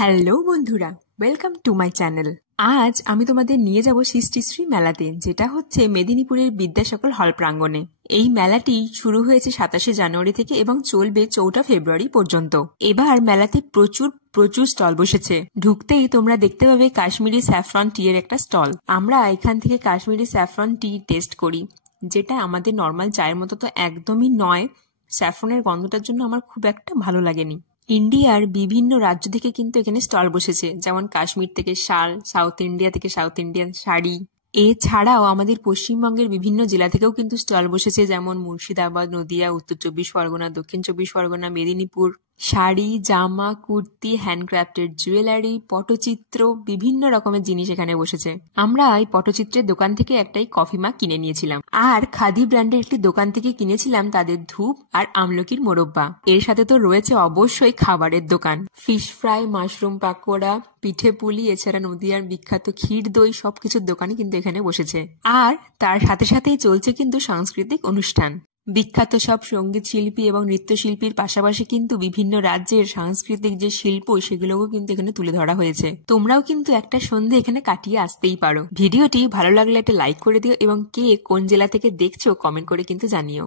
Hello বন্ধুরা, welcome to my channel. আজ আমি তোমাদের নিয়ে যাব সৃষ্টিশ্রী মেলাতে, যেটা হচ্ছে মেদিনীপুরের বিদ্যাসকল হল প্রাঙ্গণে। এই মেলাটি শুরু হয়েছে 27শে জানুয়ারি থেকে এবং চলবে 4 ফেব্রুয়ারি পর্যন্ত। এবার মেলাতে প্রচুর স্টল বসেছে। ঢুকতেই তোমরা দেখতে পাবে কাশ্মীরি স্যাফরন টি এর একটা স্টল। আমরা এখান থেকে কাশ্মীরি স্যাফরন টি টেস্ট করি, যেটা আমাদের নর্মাল চায়ের মতো তো একদমই নয়। স্যাফরনের গন্ধটার জন্য আমার খুব একটা ভালো লাগেনি। ইন্ডিয়ার বিভিন্ন রাজ্য থেকে কিন্তু এখানে স্টল বসেছে, যেমন কাশ্মীর থেকে শাল, সাউথ ইন্ডিয়া থেকে সাউথ ইন্ডিয়ান শাড়ি। এছাড়াও আমাদের পশ্চিমবঙ্গের বিভিন্ন জেলা থেকেও কিন্তু স্টল বসেছে, যেমন মুর্শিদাবাদ, নদিয়া, উত্তর 24 পরগনা, দক্ষিণ 24 পরগনা, মেদিনীপুর। শাড়ি, জামা, কুর্তি, হ্যান্ডক্রাফটেড জুয়েলারি, পটচিত্র, বিভিন্ন রকমের জিনিস এখানে বসেছে। আমরা এই পটচিত্রের দোকান থেকে একটাই কফি মাগ কিনে নিয়েছিলাম, আর খাদি ব্র্যান্ডের একটি দোকান থেকে কিনেছিলাম তাদের ধূপ আর আমলকির মোরব্বা। এর সাথে তো রয়েছে অবশ্যই খাবারের দোকান, ফিশ ফ্রাই, মাশরুম পাকোড়া, পিঠে পুলি, এছাড়া নদিয়ার বিখ্যাত ক্ষীর দই, সবকিছুর দোকানই কিন্তু এখানে বসেছে। আর তার সাথে সাথেই চলছে কিন্তু সাংস্কৃতিক অনুষ্ঠান। বিখ্যাত সব সঙ্গীত শিল্পী এবং নৃত্যশিল্পীর পাশাপাশি কিন্তু বিভিন্ন রাজ্যের সাংস্কৃতিক যে শিল্প, সেগুলোও কিন্তু এখানে তুলে ধরা হয়েছে। তোমরাও কিন্তু একটা সন্ধে এখানে কাটিয়ে আসতেই পারো। ভিডিওটি ভালো লাগলে একটা লাইক করে দিও এবং কে কোন জেলা থেকে দেখছো কমেন্ট করে কিন্তু জানিও।